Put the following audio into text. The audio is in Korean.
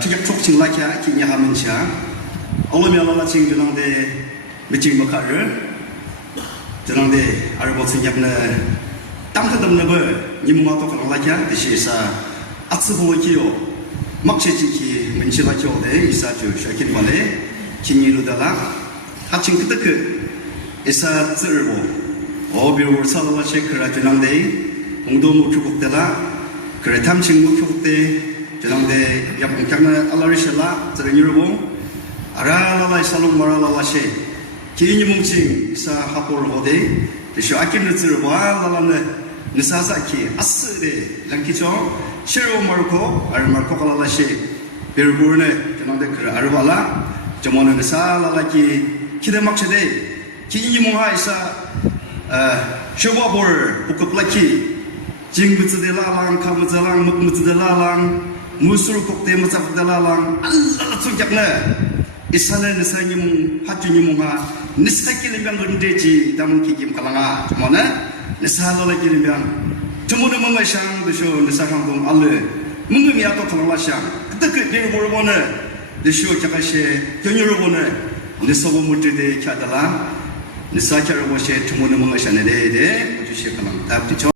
특약 촉칭 라키아 기냐 하면차 어머면라 칭 저랑데 미칭 먹하를 저랑데 알고 생각나 땅터덤너버 님마도 그런 라키아 대시사 악스볼로키요 막체지키 문치라키오데 이사주 샤킨발레 기니루달라 하칭 그때그 이사 쯔르보 어비올 살라라 셰크라 저랑데 공동 축국대라 그래 탐칭 축국대 저랑데 약간나 알라리샬라 저랑이르보 아라라라 살롱 마라라라셰 기니 뭉칭 이사 하볼 호데 대시 아끼는 쯔르보 알라라네 느사사키 아스레 랑키죠 시로 마르코 알마르코 칼라라셰 베르보르네 저랑데 그래 아르발라 저모는 살라라키 키데막체데 기니몽하 이사 쇼바볼 부급라키 징부츠데라랑 카무자랑 묵무츠데라랑 무술국대 무작데라랑 알라라 총작네 이사는 니사니몽 하주니몽하 니사키리면 건데지 담은키김 칼랑아 저모는 니사라라키리면 저모는 뭔가샹 드쇼 니사항동 알레 뭉금이야또 칼랑라샹 그때 그 베르보르보네 니쇼 캬카시 견유르보네 니서보 무트데 캬달라 니사캬르보시 주문의 뭔가샹네데 어주시에 칼랑 답지죠